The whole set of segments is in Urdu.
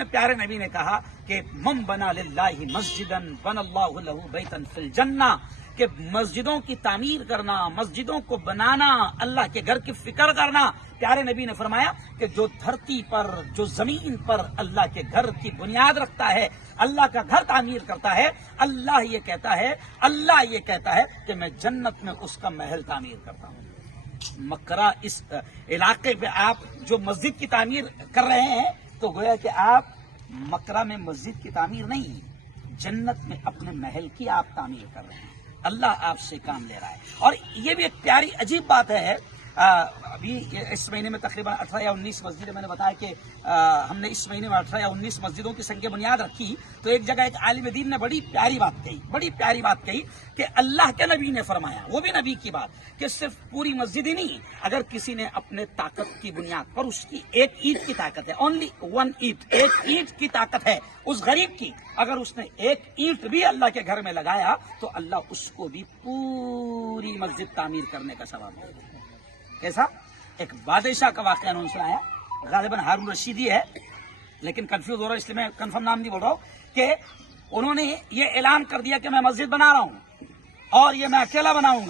میں پیارے نبی نے کہا کہ من بنا للہ مسجدن بن اللہ لہ بیتن فی الجنہ، کہ مسجدوں کی تعمیر کرنا، مسجدوں کو بنانا، اللہ کے گھر کی فکر کرنا، پیارے نبی نے فرمایا کہ جو دھرتی پر، جو زمین پر اللہ کے گھر کی بنیاد رکھتا ہے، اللہ کا گھر تعمیر کرتا ہے، اللہ یہ کہتا ہے کہ میں جنت میں اس کا محل تعمیر کرتا ہوں۔ مکہ اس علاقے پہ آپ جو مسجد کی تعمیر کر رہے ہیں تو گویا کہ آپ مکہ میں مسجد کی تعمیر نہیں، جنت میں اپنے محل کی آپ تعمیر کر رہے ہیں۔ اللہ آپ سے کام لے رہا ہے۔ اور یہ بھی ایک پیاری عجیب بات ہے، ابھی اس مہینے میں تقریباً 18 یا 19 مسجدیں، میں نے بتایا کہ ہم نے اس مہینے میں 18 یا 19 مسجدوں کی سنگ بنیاد رکھی، تو ایک جگہ ایک عالم دین نے بڑی پیاری بات کہی کہ اللہ کے نبی نے فرمایا، وہ بھی نبی کی بات، کہ صرف پوری مسجد ہی نہیں، اگر کسی نے اپنے طاقت کی بنیاد پر، اس کی ایک اینٹ کی طاقت ہے، اونلی ون اینٹ، ایک اینٹ کی طاقت ہے اس غریب کی، اگر اس نے ایک اینٹ بھی اللہ کے گھر میں لگایا تو اللہ اس کو بھی پوری مسجد تعمیر کرنے کا ثواب دے گا۔ کیسا؟ ایک بادشاہ کا واقعہ انہوں نے سنایا، غالباً ہارون رشیدی ہے، لیکن کنفیوز ہو رہا ہے اس لیے میں کنفرم نام نہیں بول رہا ہوں، کہ انہوں نے یہ اعلان کر دیا کہ میں مسجد بنا رہا ہوں اور یہ میں اکیلا بناؤں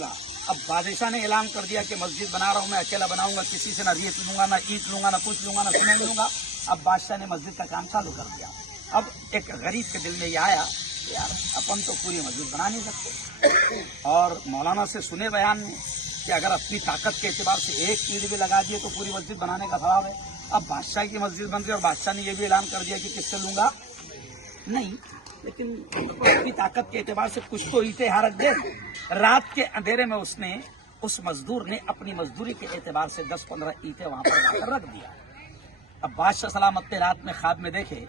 گا۔ اب بادشاہ نے اعلان کر دیا کہ مسجد بنا رہا ہوں، میں اکیلا بناؤں گا، کسی سے نہ ریت لوں گا، نہ اینٹ لوں گا، نہ کچھ لوں گا، نہ سیمنٹ لوں گا۔ اب بادشاہ نے مسجد کا کام چالو کر دیا۔ اب ایک غریب کے دل میں یہ آیا کہ یار اپن تو پوری مسجد بنا نہیں سکتے، اور مولانا سے سنے بیان میں کہ اگر اپنی طاقت کے اعتبار سے ایک اینٹ بھی لگا دیے تو پوری مسجد بنانے کا ثواب ہے۔ اب بادشاہ کی مسجد بن گئی اور بادشاہ نے یہ بھی اعلان کر دیا کہ کس سے لوں گا نہیں، لیکن اپنی طاقت کے اعتبار سے کچھ تو اینٹیں یہاں رکھ دے۔ رات کے اندھیرے میں اس مزدور نے اپنی مزدوری کے اعتبار سے 10-15 اینٹیں وہاں پر لا کر رکھ دیا۔ اب بادشاہ سلامت رات میں خواب میں دیکھے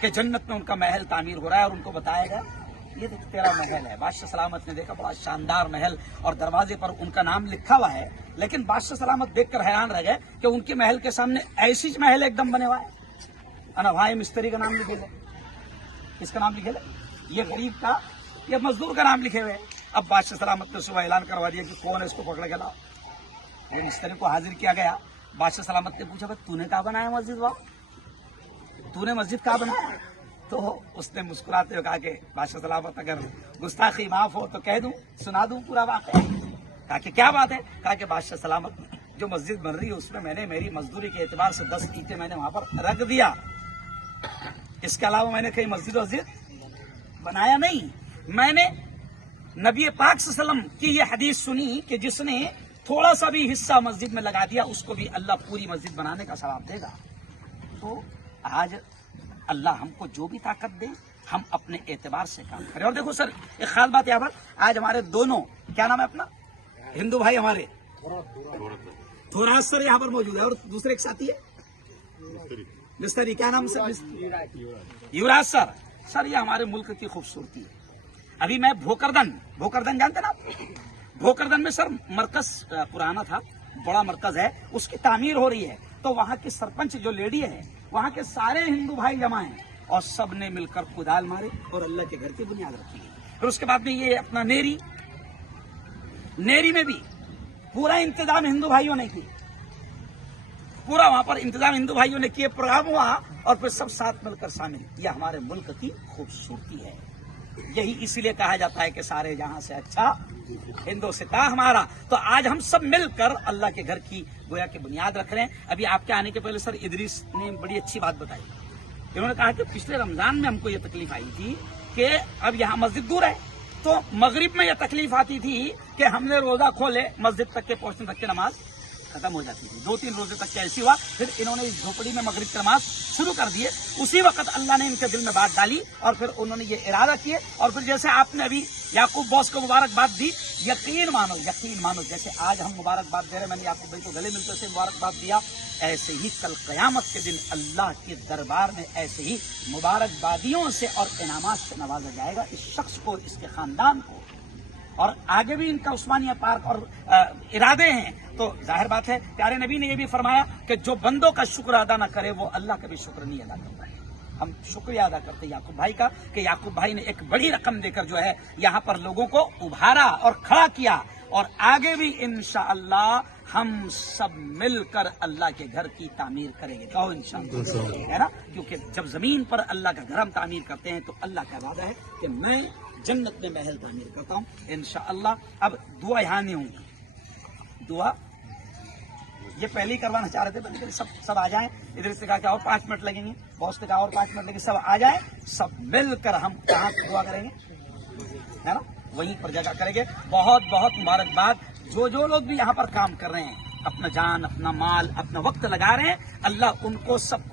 کہ جنت میں ان کا محل تعمیر ہو رہا ہے، اور ان کو بتایا گیا یہ دیکھ تیرا محل ہے۔ بادشاہ سلامت نے دیکھا بڑا شاندار محل، اور دروازے پر ان کا نام لکھا ہوا ہے، لیکن بادشاہ سلامت دیکھ کر حیران رہ گئے کہ ان کے محل کے سامنے ایسی محل ایک دم بنے ہوا ہے، انا بھائی مستری کا نام لکھے گئے، کس کا نام لکھے گئے؟ یہ غریب کا، یہ مزدور کا نام لکھے ہوئے۔ اب بادشاہ سلامت نے صبح اعلان کروا دیا کہ کون ہے اس کو پکڑ کے لاؤ۔ یہ مستری کو حاضر کیا گیا۔ بادشاہ سلامت نے پوچھا بھائی تو نے کہاں بنایا مسجد؟ تو نے مسجد کہاں بنایا؟ تو اس نے مسکراتے ہوئے کہا کہ بادشاہ سلامت اگر گستاخی معاف ہو تو کہہ دوں، سنا دوں پورا واقعہ۔ کہا کہ کیا بات ہے؟ کہا کہ بادشاہ سلامت جو مسجد بن رہی ہے اس میں میں نے میری مزدوری کے اعتبار سے 10 اینٹیں میں نے وہاں پر رکھ دیا، اس کے علاوہ میں نے کہیں مسجد بنایا نہیں۔ میں نے نبی پاک صلی اللہ علیہ وسلم کی یہ حدیث سنی کہ جس نے تھوڑا سا بھی حصہ مسجد میں لگا دیا اس کو بھی اللہ پوری مسجد بنانے کا ثواب دے گا۔ تو آج اللہ ہم کو جو بھی طاقت دے ہم اپنے اعتبار سے کام کریں۔ اور دیکھو سر ایک خاص بات یہاں پر، آج ہمارے دونوں، کیا نام ہے اپنا، ہندو بھائی ہمارے تھوراج سر یہاں پر موجود ہے، اور دوسرے ایک ساتھی ہے مستری، کیا نام سر؟ یوراج سر۔ سر یہ ہمارے ملک کی خوبصورتی ہے۔ ابھی میں بھوکردن جانتے نا آپ؟ بھوکردن میں سر مرکز پرانا تھا، بڑا مرکز ہے، اس کی تعمیر ہو رہی ہے، تو وہاں کی سرپنچ جو لیڈی ہے وہاں کے سارے ہندو بھائی جمع ہیں، اور سب نے مل کر کدال مارے اور اللہ کے گھر کی بنیاد رکھی گئی۔ پھر اس کے بعد میں یہ اپنا نیری میں بھی پورا انتظام ہندو بھائیوں نے کی، پورا وہاں پر انتظام ہندو بھائیوں نے کیے، پروگرام ہوا اور پھر سب ساتھ مل کر شامل۔ یہ ہمارے ملک کی خوبصورتی ہے، یہی اسی لیے کہا جاتا ہے کہ سارے جہاں سے اچھا ہندوستان ہمارا۔ تو آج ہم سب مل کر اللہ کے گھر کی گویا کی بنیاد رکھ رہے ہیں۔ ابھی آپ کے آنے کے پہلے سر ادریس نے بڑی اچھی بات بتائی، انہوں نے کہا کہ پچھلے رمضان میں ہم کو یہ تکلیف آئی تھی کہ اب یہاں مسجد دور ہے، تو مغرب میں یہ تکلیف آتی تھی کہ ہم نے روزہ کھولے مسجد تک کے پہنچنے تک کے نماز ختم ہو جاتی تھی، 2-3 روزے تک کے ایسی ہوا۔ پھر انہوں نے اس جھوپڑی میں مغرب کی نماز شروع کر دیے، اسی وقت اللہ نے ان کے دل میں بات ڈالی اور پھر انہوں نے یہ ارادہ کیے، اور پھر جیسے آپ نے ابھی یعقوب باس کو مبارکباد دی، یقین مانو جیسے آج ہم مبارکباد دے رہے ہیں، میں نے یعقوب بھائی کو گلے ملتے سے مبارکباد دیا، ایسے ہی کل قیامت کے دن اللہ کے دربار میں ایسے ہی مبارکبادیوں سے اور انعامات سے نوازا جائے گا اس شخص کو، اس کے خاندان کو، اور آگے بھی ان کا عثمانیہ پارک اور ارادے ہیں۔ تو ظاہر بات ہے پیارے نبی نے یہ بھی فرمایا کہ جو بندوں کا شکر ادا نہ کرے وہ اللہ کا بھی شکر نہیں ادا کرتا ہے۔ ہم شکریہ ادا کرتے ہیں یعقوب بھائی کا کہ یعقوب بھائی نے ایک بڑی رقم دے کر جو ہے یہاں پر لوگوں کو ابھارا اور کھڑا کیا، اور آگے بھی انشاءاللہ ہم سب مل کر اللہ کے گھر کی تعمیر کریں گے. کہو انشاءاللہ, ہے نا, کیونکہ جب زمین پر اللہ کا گھر ہم تعمیر کرتے ہیں تو اللہ کا وعدہ ہے کہ میں جنت میں محل تعمیر کرتا ہوں انشاءاللہ. اب دعا یہاں نہیں ہوگی, دعا یہ پہلے ہی کروانا چاہ رہے تھے, سب آ جائیں. ادھر سے کہا کہ اور 5 منٹ لگیں گے, باس نے کہا اور 5 منٹ لگیں گے, سب آ جائیں, سب مل کر ہم کہاں دعا کریں گے, ہے نا, وہیں پر جگہ کریں گے. بہت بہت مبارکباد جو لوگ بھی یہاں پر کام کر رہے ہیں, اپنا جان, اپنا مال, اپنا وقت لگا رہے ہیں, اللہ ان کو سب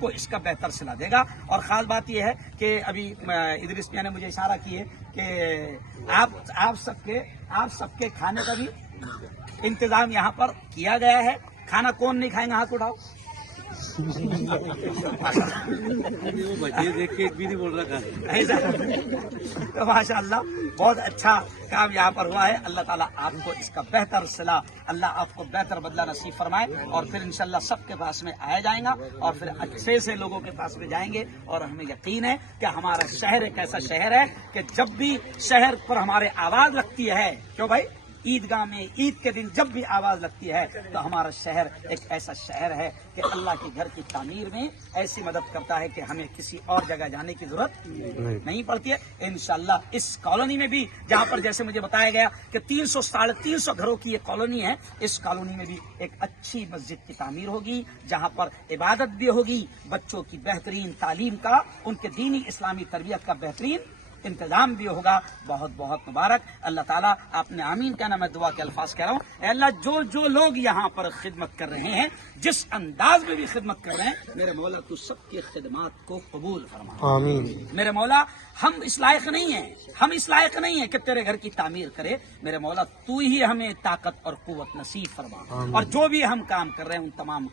کو اس کا بہتر صلہ دے گا. اور خاص بات یہ ہے کہ ابھی ادریس میاں نے مجھے اشارہ کی ہے کہ آپ سب کے کھانے کا بھی انتظام یہاں پر کیا گیا ہے. کھانا کون نہیں کھائیں گے, ہاتھ اٹھاؤ. دیکھ کے ایک بھی نہیں بول رہا. تو ماشاء اللہ بہت اچھا کام یہاں پر ہوا ہے. اللہ تعالیٰ آپ کو اس کا بہتر صلہ, اللہ آپ کو بہتر بدلہ نصیب فرمائے. اور پھر انشاءاللہ سب کے پاس میں آیا جائے گا اور پھر اچھے سے لوگوں کے پاس میں جائیں گے. اور ہمیں یقین ہے کہ ہمارا شہر ایک ایسا شہر ہے کہ جب بھی شہر پر ہمارے آواز لگتی ہے, کیوں بھائی, عیدگاہ میں عید کے دن جب بھی آواز لگتی ہے تو ہمارا شہر ایک ایسا شہر ہے کہ اللہ کے گھر کی تعمیر میں ایسی مدد کرتا ہے کہ ہمیں کسی اور جگہ جانے کی ضرورت نہیں پڑتی ہے. انشاءاللہ اس کالونی میں بھی, جہاں پر جیسے مجھے بتایا گیا کہ 300-350 گھروں کی یہ کالونی ہے, اس کالونی میں بھی ایک اچھی مسجد کی تعمیر ہوگی جہاں پر عبادت بھی ہوگی, بچوں کی بہترین تعلیم کا, ان کے دینی اسلامی تربیت کا بہترین انتظام بھی ہوگا. بہت بہت مبارک. اللہ تعالیٰ, آپ نے آمین کہنا, میں دعا کے الفاظ کہہ رہا ہوں. اے اللہ, جو لوگ یہاں پر خدمت کر رہے ہیں, جس انداز میں بھی خدمت کر رہے ہیں, میرے مولا تو سب کی خدمات کو قبول فرما. آمین. میرے مولا, ہم اس لائق نہیں ہیں کہ تیرے گھر کی تعمیر کرے. میرے مولا, تو ہی ہمیں طاقت اور قوت نصیب فرما. اور جو بھی ہم کام کر رہے ہیں ان تمام